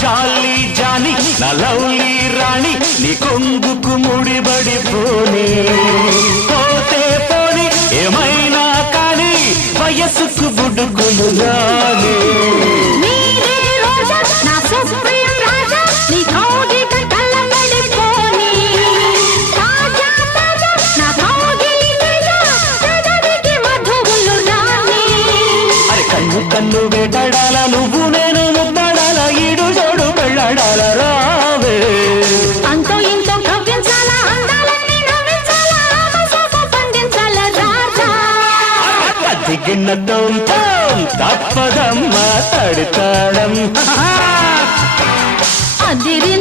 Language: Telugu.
జాలి జాని నా లవ్లీ రాణి నీ కొంగుకు ముడిబడి పోనీ పోతే పోని ఏమైనా కానీ వయసుకు బుడుగులు రాని కన్ను వేటాడాల నువ్వు నేను ముద్దాడాల ఈడు జోడు పెళ్ళాడాల రావే అంతో ఇంతో కవ్వించాలా అందాలన్నీ నవ్వించాలా ఆమసోపు పండించాలా రాజా దిగిన్నతో తప్పదమ్మా తడితాడం అదిరి